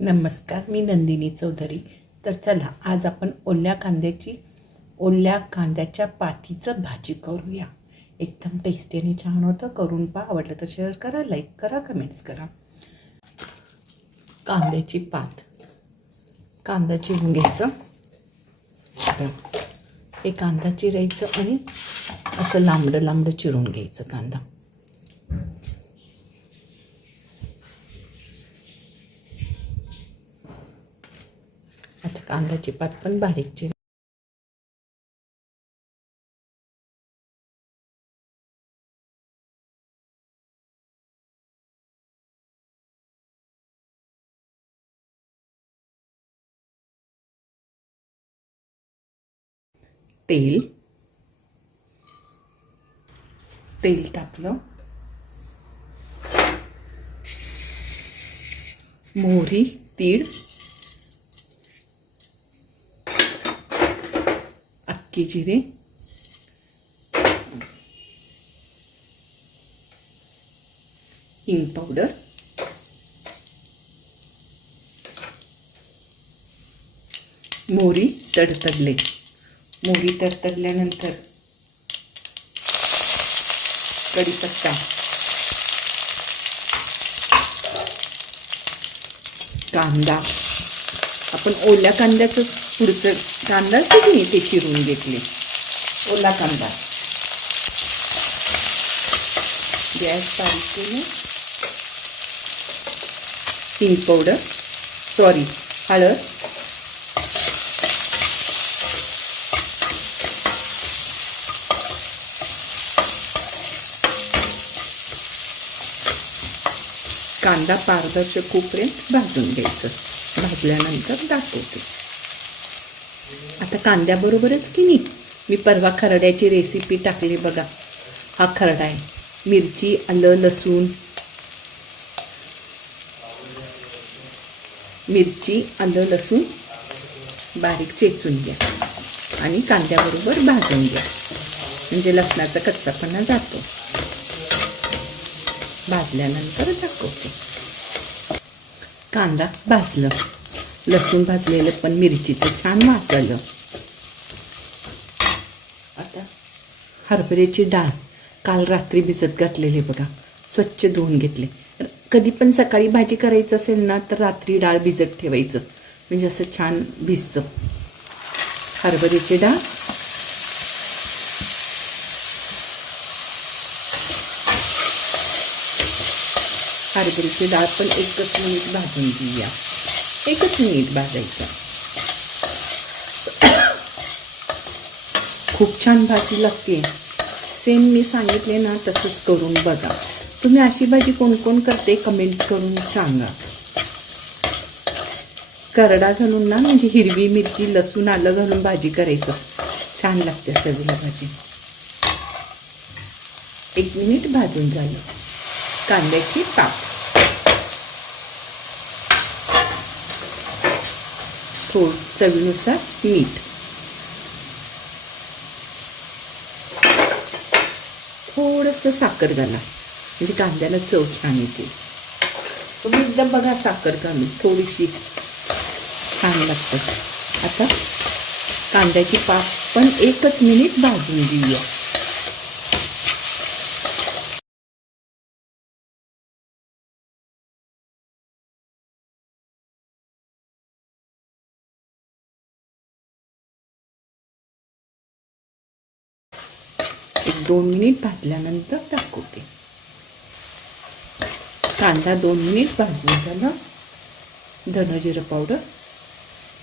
नमस्कार मी नंदिनी चौधरी. तर चला आज आपण ओल्या कांद्याची ओल्या कांद्याच्या पातीचं भाजी करूया. एकदम टेस्टी आणि छान होतं. करून पहा. आवडलं तर शेअर करा लाईक करा कमेंट्स करा. कांद्याची पात. कांदा चिरून घ्यायचं. हे कांदा चिरायचं आणि असं लांबडं लांबडं चिरून घ्यायचं कांदा. आता कांद्याची पात पण बारीक चिर तेल. तेल टाकलं. मोहरी तीळ. अक्की जिरे हिंग पावडर मोहरी तडतडले. मोहरी तडतडल्यानंतर कढीपत्ता. कांदा. आपण ओल्या कांद्याचं पुढचं कांदा मी ते चिरून घेतले? ओला कांदा. गॅस बारीक केले. हिंग पावडर सॉरी हळद. कांदा पारदर्शक कोपर्यंत भाजून घ्यायचं. भाजल्यानंतर दाखवते. आता कांद्याबरोबरच की नाही? मी परवा खरड्याची रेसिपी टाकली बघा. हा खरडा आहे. मिरची आलं लसूण. मिरची आलं लसूण. बारीक चेचून घ्या. आणि कांद्याबरोबर भाजून घ्या. म्हणजे लसणाचा कच्चापणा जातो. भाजल्यानंतर दाखवते कांदा भाजलं. लसूण भाजलेलं पण मिरचीचं छान वाचलं आता हरभऱ्याची डाळ काल रात्री भिजत घातलेली बघा. स्वच्छ धुवून घेतले. कधी पण सकाळी भाजी करायचं असेल ना तर रात्री डाळ भिजत ठेवायचं. म्हणजे असं छान भिजतं. हरभऱ्याची डाळ. हरभऱ्याची डाळ पण एकच मिनिट भाजून घेऊया. एकच मिनिट भाजायचं. खूप छान भाजी लागते. सेम मी सांगितले ना तसंच करून बघा. तुम्ही अशी भाजी कोण कोण करते कमेंट करून सांगा. करडा घालून ना म्हणजे हिरवी मिरची लसूण आलं घालून भाजी करायचं. छान लागते सगळी भाजी. एक मिनिट भाजून झालं. कांद्याची पात. थोड चवीनुसार मीठ थोडंसं साखर घाला. म्हणजे कांद्याला चव छान येते. तुम्ही एकदम बघा साखर घालून थोडीशी छान लागतं. आता कांद्याची पात पण एकच मिनिट भाजून घेऊया. एक दोन मिनिट भाजल्यानंतर दाखवते कांदा दोन मिनिट भाजून झाला. धनजिरं पावडर.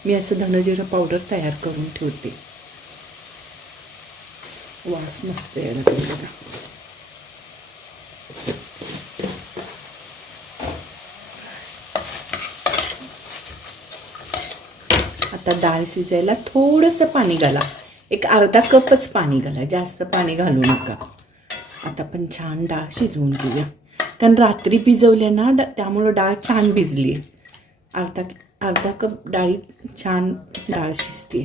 मी असं धनजिरं पावडर तयार करून ठेवते. वास मस्त यायला पाहिजे आता डाळ शिजायला थोडंसं पाणी घाला. एक अर्धा कपच पाणी घाला जास्त पाणी घालू नका. आता पण छान डाळ शिजवून घेऊया. कारण रात्री भिजवल्या ना डा त्यामुळं डाळ छान भिजली अर्धा अर्धा कप डाळीत छान डाळ शिजते.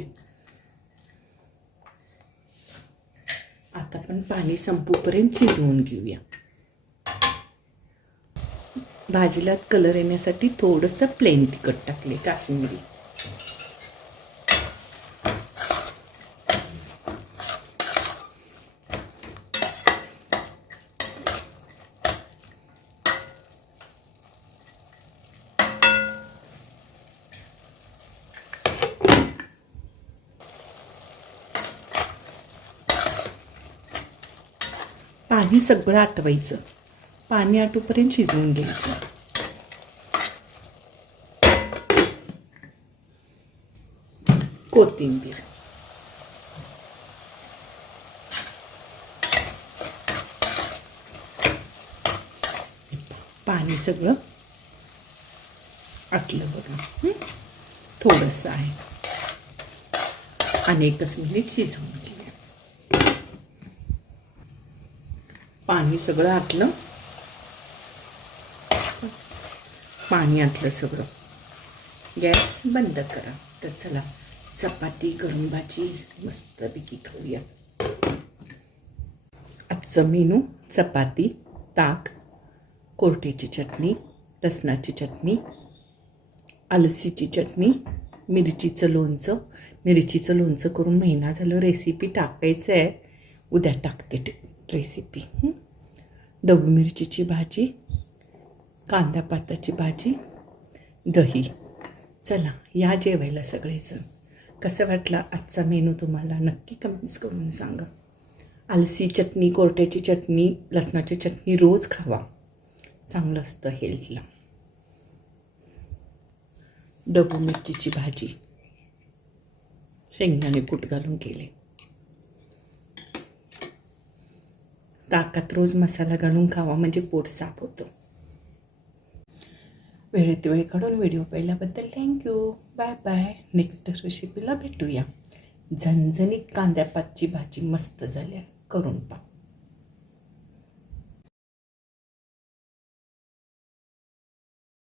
आता पण पाणी संपूपर्यंत शिजवून घेऊया. भाजीला कलर येण्यासाठी थोडंसं प्लेन तिखट टाकले काश्मीरी. पाणी सगळं आटवायचं. पाणी आटूपर्यंत शिजवून घ्यायचं. कोथिंबीर. पाणी सगळं आटलं बघा. थोडंसं आहे. आणि एकच मिनिट शिजवून घेऊया पाणी सगळं आटलं पाणी आटलं सगळं. गॅस बंद करा. तर चला चपाती गरम भाजी मस्तपैकी खाऊया. आजचं मेनू चपाती ताक कोरट्याची चटणी लसणाची चटणी आलसीची चटणी मिरचीचं लोणचं. मिरचीचं लोणचं करून महिना झालं रेसिपी टाकायचं आहे उद्या टाकते टे- रेसिपी डबू मिरचीची भाजी कांदा पाताची भाजी दही. चला या जेवायला सगळेजण. कसं वाटलं आजचा मेनू तुम्हाला? नक्की कमेंट्स करून सांगा. आलसी चटणी कोरट्याची चटणी लसणाची चटणी रोज खावा. चांगलं असतं हेल्थला डबू मिरचीची भाजी. शेंगदाणे कूट घालून केले. ताकात रोज मसाला घालून खावा म्हणजे पोट साफ होतं. वेळेत वेळ काढून व्हिडिओ पाहिल्याबद्दल थँक्यू बाय बाय नेक्स्ट रेसिपीला भेटूया. झणझणीत कांद्यापातची भाजी मस्त झाल्या करून पा